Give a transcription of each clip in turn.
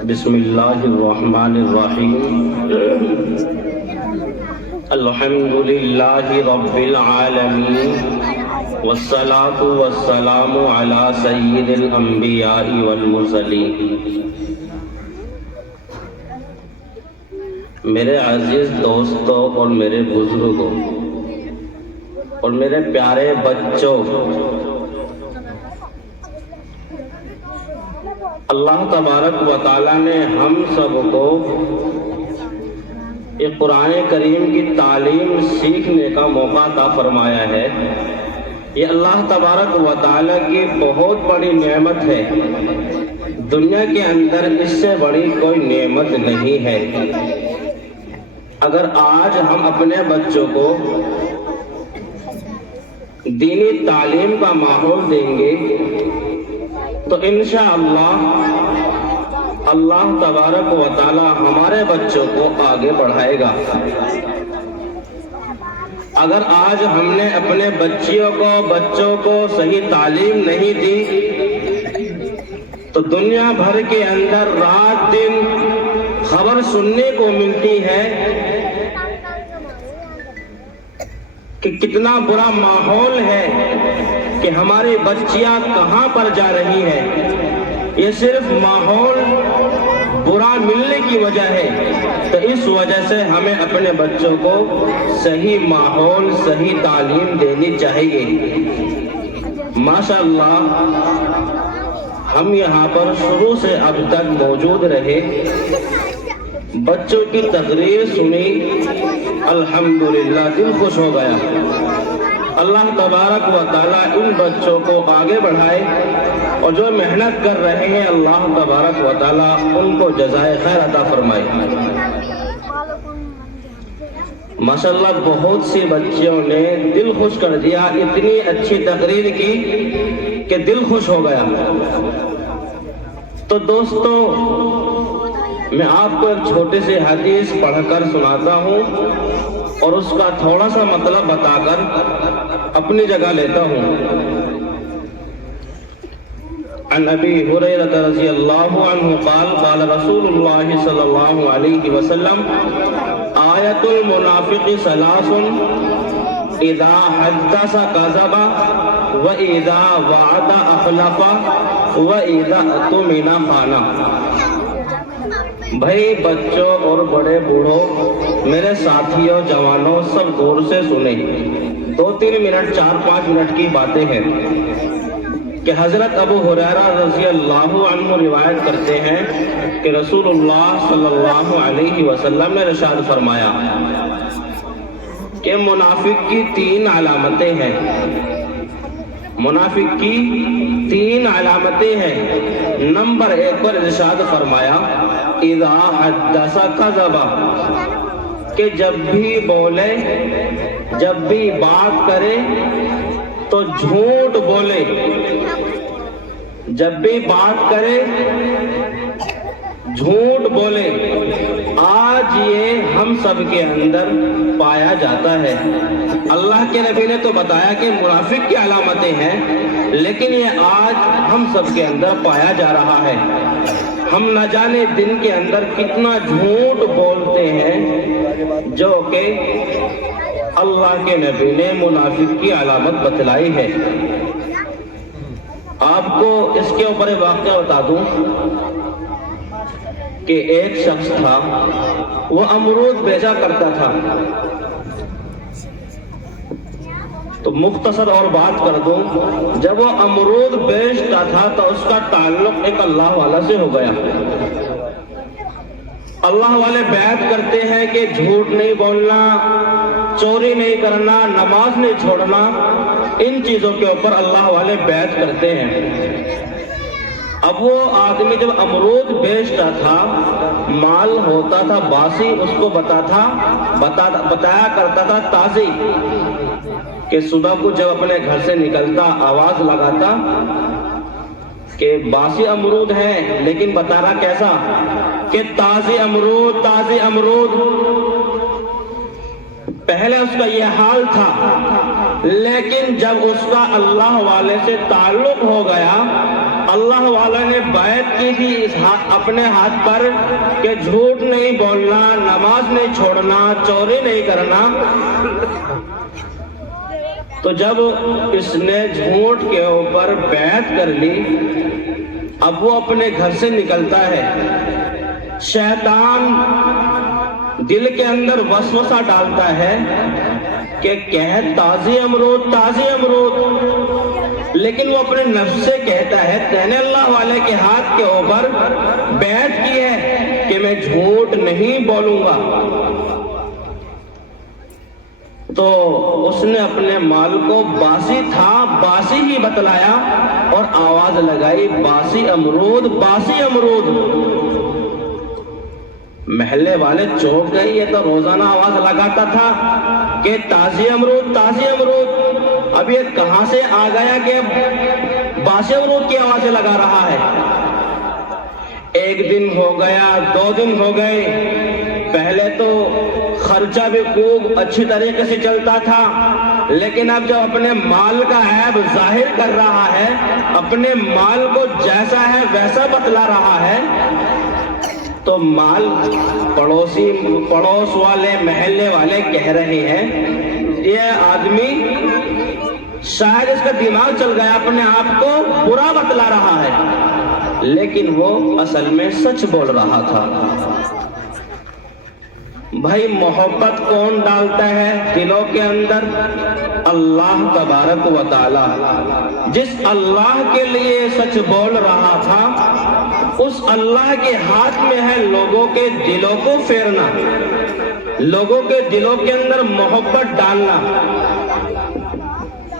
بسم اللہ الرحمن الرحیم الحمد للہ رب العالمین والصلاة والسلام علی سید الانبیاء والمرسلین۔ میرے عزیز دوستوں اور میرے بزرگوں اور میرے پیارے بچوں، اللہ تبارک و تعالیٰ نے ہم سب کو یہ قرآن کریم کی تعلیم سیکھنے کا موقع عطا فرمایا ہے۔ یہ اللہ تبارک و تعالیٰ کی بہت بڑی نعمت ہے، دنیا کے اندر اس سے بڑی کوئی نعمت نہیں ہے۔ اگر آج ہم اپنے بچوں کو دینی تعلیم کا ماحول دیں گے تو انشاءاللہ اللہ تبارک و تعالی ہمارے بچوں کو آگے بڑھائے گا۔ اگر آج ہم نے اپنے بچوں کو صحیح تعلیم نہیں دی تو دنیا بھر کے اندر رات دن خبر سننے کو ملتی ہے کہ کتنا برا ماحول ہے کہ ہماری بچیاں کہاں پر جا رہی ہیں۔ یہ صرف ماحول برا ملنے کی وجہ ہے، تو اس وجہ سے ہمیں اپنے بچوں کو صحیح ماحول، صحیح تعلیم دینی چاہیے۔ ماشاءاللہ ہم یہاں پر شروع سے اب تک موجود رہے، بچوں کی تقریر سنی، الحمدللہ دل خوش ہو گیا۔ اللہ تبارک و تعالیٰ ان بچوں کو آگے بڑھائے، اور جو محنت کر رہے ہیں اللہ تبارک و تعالیٰ ان کو جزائے خیر عطا فرمائے۔ ماشاءاللہ بہت سی بچیوں نے دل خوش کر دیا، اتنی اچھی تقریر کی کہ دل خوش ہو گیا۔ تو دوستو، میں آپ کو ایک چھوٹی سی حدیث پڑھ کر سناتا ہوں اور اس کا تھوڑا سا مطلب بتا کر اپنی جگہ لیتا ہوں۔ عن ابی ہریرہ رضی اللہ عنہ قال قال رسول اللہ صلی اللہ علیہ وسلم آیت المنافق ثلاث اذا حدث کذب واذا وعد اخلف واذا اؤتمن خان۔ بھائی بچوں اور بڑے بوڑھوں، میرے ساتھیوں، جوانوں، سب غور سے سنیں۔ 2-3 منٹ 4-5 منٹ کی باتیں ہیں کہ حضرت ابو ہریرہ رضی اللہ عنہ روایت کرتے ہیں کہ رسول اللہ صلی اللہ علیہ وسلم نے ارشاد فرمایا کہ منافق کی 3 علامتیں ہیں۔ منافق کی 3 علامتیں ہیں۔ نمبر 1 پر ارشاد فرمایا اذا حدث کذب، کہ جب بھی بولے، جب بھی بات کرے تو جھوٹ بولے، جب بھی بات کرے جھوٹ بولے۔ آج یہ ہم سب کے اندر پایا جاتا ہے۔ اللہ کے نبی نے تو بتایا کہ منافق کی علامتیں ہیں، لیکن یہ آج ہم سب کے اندر پایا جا رہا ہے۔ ہم نہ جانے دن کے اندر کتنا جھوٹ بولتے ہیں، جو کہ اللہ کے نبی نے منافق کی علامت بتلائی ہے۔ آپ کو اس کے اوپر واقعہ بتا دوں کہ ایک شخص تھا، وہ امرود بیچا کرتا تھا۔ تو مختصر اور بات کر دوں، جب وہ امرود بیچتا تھا تو اس کا تعلق ایک اللہ والا سے ہو گیا۔ اللہ والے بیعت کرتے ہیں کہ جھوٹ نہیں بولنا، چوری نہیں کرنا، نماز نہیں چھوڑنا، ان چیزوں کے اوپر اللہ والے بیعت کرتے ہیں۔ اب وہ آدمی جب امرود بیچتا تھا، مال ہوتا تھا باسی، اس کو بتایا کرتا تھا تازی، کہ صبح کو جب اپنے گھر سے نکلتا آواز لگاتا کہ باسی امرود ہے، لیکن بتا رہا کیسا کہ تازی امرود، تازی امرود۔ پہلے اس کا یہ حال تھا، لیکن جب اس کا اللہ والے سے تعلق ہو گیا اللہ والا نے بیعت کی تھی اپنے ہاتھ پر کہ جھوٹ نہیں بولنا، نماز نہیں چھوڑنا، چوری نہیں کرنا۔ تو جب اس نے جھوٹ کے اوپر بیعت کر لی، اب وہ اپنے گھر سے نکلتا ہے، شیطان دل کے اندر وسوسہ ڈالتا ہے کہ کہہ تازی امرود تازی امرود، لیکن وہ اپنے نفس سے کہتا ہے تینے اللہ والے کے ہاتھ کے اوپر بیعت کی ہے کہ میں جھوٹ نہیں بولوں گا۔ تو اس نے اپنے مال کو باسی تھا باسی ہی بتلایا اور آواز لگائی باسی امرود باسی امرود۔ محلے والے چونک گئے، یہ تو روزانہ آواز لگاتا تھا کہ تازی امرود تازی امرود، اب یہ کہاں سے آ گیا کہ باسی امرود کی آوازیں لگا رہا ہے۔ ایک دن ہو گیا، 2 دن ہو گئے، پہلے تو خرچہ بھی خوب اچھی طریقے سے چلتا تھا، لیکن اب جب اپنے مال کا عیب ظاہر کر رہا ہے، اپنے مال کو جیسا ہے ویسا بتلا رہا ہے، تو مال پڑوس والے محلے والے کہہ رہے ہیں یہ آدمی شاید اس کا دماغ چل گیا، اپنے آپ کو برا بتلا رہا ہے، لیکن وہ اصل میں سچ بول رہا تھا۔ بھائی محبت کون ڈالتا ہے دلوں کے اندر؟ اللہ تبارک و تعالی۔ جس اللہ کے لیے سچ بول رہا تھا، اس اللہ کے ہاتھ میں ہے لوگوں کے دلوں کو پھیرنا، لوگوں کے دلوں کے اندر محبت ڈالنا۔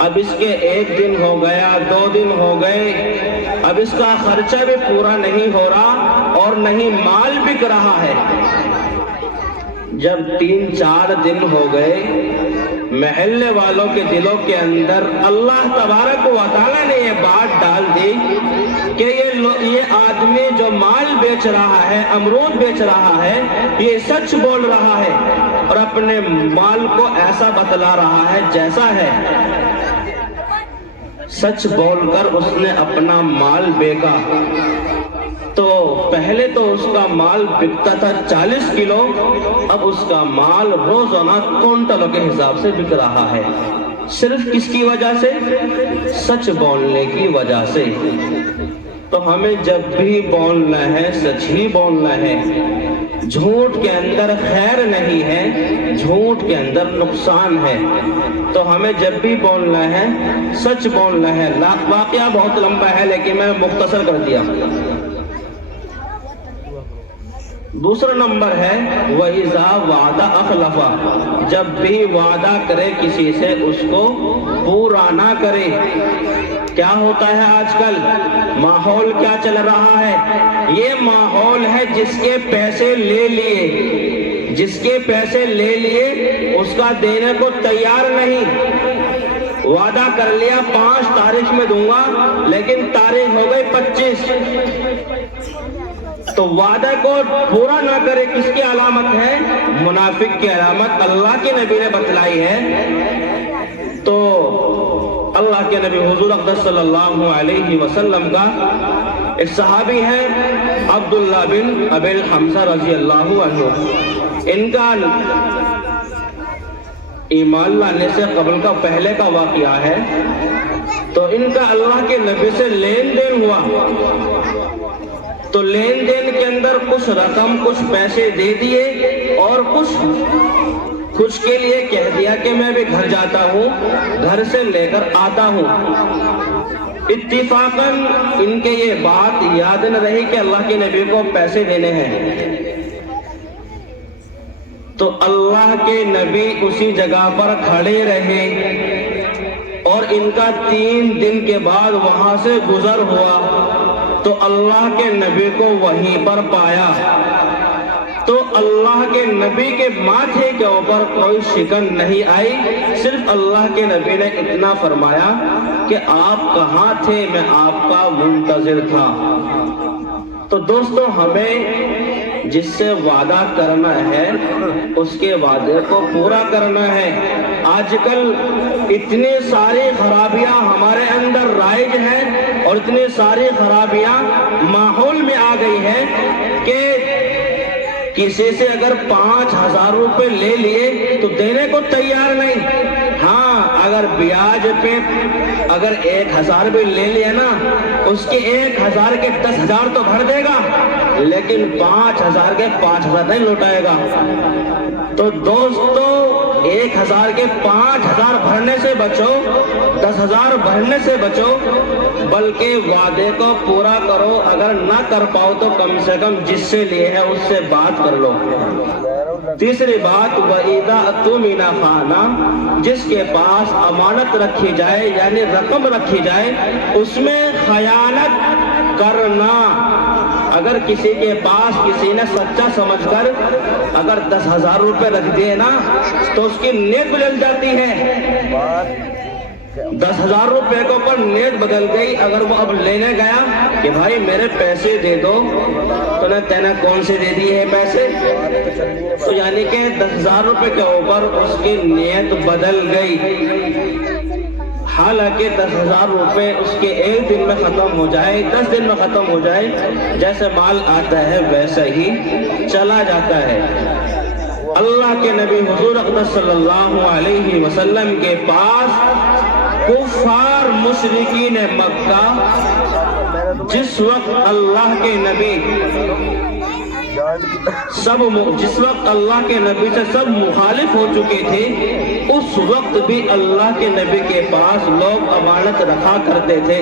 اب اس کے 1 دن ہو گیا، 2 دن ہو گئے، اب اس کا خرچہ بھی پورا نہیں ہو رہا اور نہیں مال بک رہا ہے۔ جب 3-4 دن ہو گئے، محلے والوں کے دلوں کے اندر اللہ تبارک و تعالیٰ نے یہ بات ڈال دی کہ یہ آدمی جو مال بیچ رہا ہے، امرود بیچ رہا ہے، یہ سچ بول رہا ہے اور اپنے مال کو ایسا بتلا رہا ہے جیسا ہے۔ سچ بول کر اس نے اپنا مال بیچا۔ تو پہلے تو اس کا مال بکتا تھا 40 کلو، اب اس کا مال روزانہ کونٹلوں کے حساب سے بک رہا ہے۔ صرف کس کی وجہ سے؟ سچ بولنے کی وجہ سے۔ تو ہمیں جب بھی بولنا ہے سچ ہی بولنا ہے، جھوٹ کے اندر خیر نہیں ہے، جھوٹ کے اندر نقصان ہے۔ تو ہمیں جب بھی بولنا ہے سچ بولنا ہے۔ واقعہ بہت لمبا ہے لیکن میں مختصر کر دیا۔ دوسرا نمبر ہے وَإِذَا وَعَدَ أَخْلَفَ، جب بھی وعدہ کرے کسی سے اس کو پورا نہ کرے۔ کیا ہوتا ہے آج کل؟ ماحول کیا چل رہا ہے؟ یہ ماحول ہے جس کے پیسے لے لیے، جس کے پیسے لے لیے اس کا دینے کو تیار نہیں۔ وعدہ کر لیا 5 تاریخ میں دوں گا، لیکن تاریخ ہو گئی 25۔ تو وعدہ کو پورا نہ کرے کس کی علامت ہے؟ منافق کی علامت اللہ کے نبی نے بتلائی ہے۔ تو اللہ کے نبی حضور اقدس صلی اللہ علیہ وسلم کا ایک صحابی ہے عبداللہ بن ابی الحمزہ رضی اللہ عنہ، ان کا ایمان لانے سے قبل کا پہلے کا واقعہ ہے۔ تو ان کا اللہ کے نبی سے لین دین ہوا، تو لین دین کے اندر کچھ رقم کچھ پیسے دے دیے اور کچھ کے لیے کہہ دیا کہ میں بھی گھر جاتا ہوں، گھر سے لے کر آتا ہوں۔ اتفاقاً ان کے یہ بات یاد نہ رہی کہ اللہ کے نبی کو پیسے دینے ہیں، تو اللہ کے نبی اسی جگہ پر کھڑے رہے اور ان کا 3 دن کے بعد وہاں سے گزر ہوا، تو اللہ کے نبی کو وہیں پر پایا۔ تو اللہ کے نبی کے ماتھے کے اوپر کوئی شکن نہیں آئی، صرف اللہ کے نبی نے اتنا فرمایا کہ آپ کہاں تھے، میں آپ کا منتظر تھا۔ تو دوستو ہمیں جس سے وعدہ کرنا ہے اس کے وعدے کو پورا کرنا ہے۔ آج کل اتنی ساری خرابیاں ہمارے اندر رائج ہیں اور اتنی ساری خرابیاں ماحول میں آ گئی ہیں کہ کسی سے اگر 5,000 روپے لے لیے تو دینے کو تیار نہیں. ہاں اگر بیاج پہ اگر 1,000 بھی لے لیا نا، اس کے 1,000 کے 10,000 تو بھر دے گا، لیکن 5,000 کے 5,000 نہیں لوٹائے گا. تو دوستو 1,000 کے 5,000 بھرنے سے بچو، 10,000 بھرنے سے بچو، بلکہ وعدے کو پورا کرو. اگر نہ کر پاؤ تو کم سے کم جس سے لیے ہے اس سے بات کر لو. تیسری بات، وَإِذَا اؤْتُمِنَ خَانَ، جس کے پاس امانت رکھی جائے یعنی رقم رکھی جائے اس میں خیانت کرنا. اگر کسی کے پاس کسی نے سچا سمجھ کر اگر 10,000 روپے رکھ دیے نا تو اس کی نیت بدل جاتی ہے. 10,000 روپے کے اوپر نیت بدل گئی. اگر وہ اب لینے گیا کہ بھائی میرے پیسے دے دو، تو نہ تینا کون سے دے دیے ہیں پیسے، تو یعنی کہ 10,000 روپے کے اوپر اس کی نیت بدل گئی. حالانکہ 10,000 روپے اس کے ایک دن میں ختم ہو جائے، 10 دن میں ختم ہو جائے، جیسے مال آتا ہے ویسا ہی چلا جاتا ہے. اللہ کے نبی حضور اقدس صلی اللہ علیہ وسلم کے پاس کفار مشرکین مکہ جس وقت اللہ کے نبی جس وقت اللہ کے نبی سے سب مخالف ہو چکے تھے، اس وقت بھی اللہ کے نبی کے پاس لوگ امانت رکھا کرتے تھے،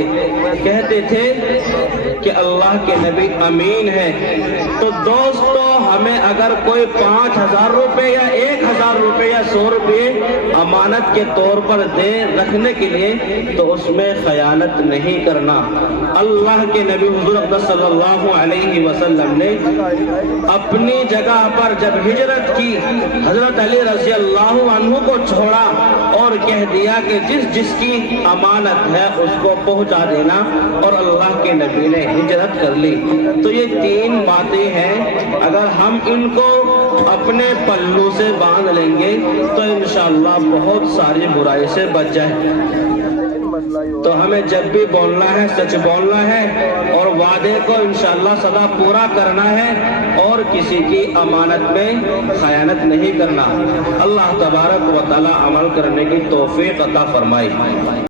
کہتے تھے کہ اللہ کے نبی امین ہے. تو دوستو ہمیں اگر کوئی 5,000 روپے یا 1,000 روپے یا 100 روپے امانت کے طور پر دے رکھنے کے لیے تو اس میں خیانت نہیں کرنا. اللہ کے نبی حضور اقدس صلی اللہ علیہ وسلم نے اپنی جگہ پر جب ہجرت کی، حضرت علی رضی اللہ عنہ کو چھوڑا اور کہہ دیا کہ جس کی امانت ہے اس کو پہنچا دینا، اور اللہ کے نبی نے ہجرت کر لی. تو یہ 3 باتیں ہیں، اگر ہم ان کو اپنے پلو سے باندھ لیں گے تو انشاءاللہ بہت ساری برائی سے بچ جائے. تو ہمیں جب بھی بولنا ہے سچ بولنا ہے اور وعدے کو انشاءاللہ سدا پورا کرنا ہے اور کسی کی امانت میں خیانت نہیں کرنا. اللہ تبارک و تعالی عمل کرنے کی توفیق عطا فرمائے.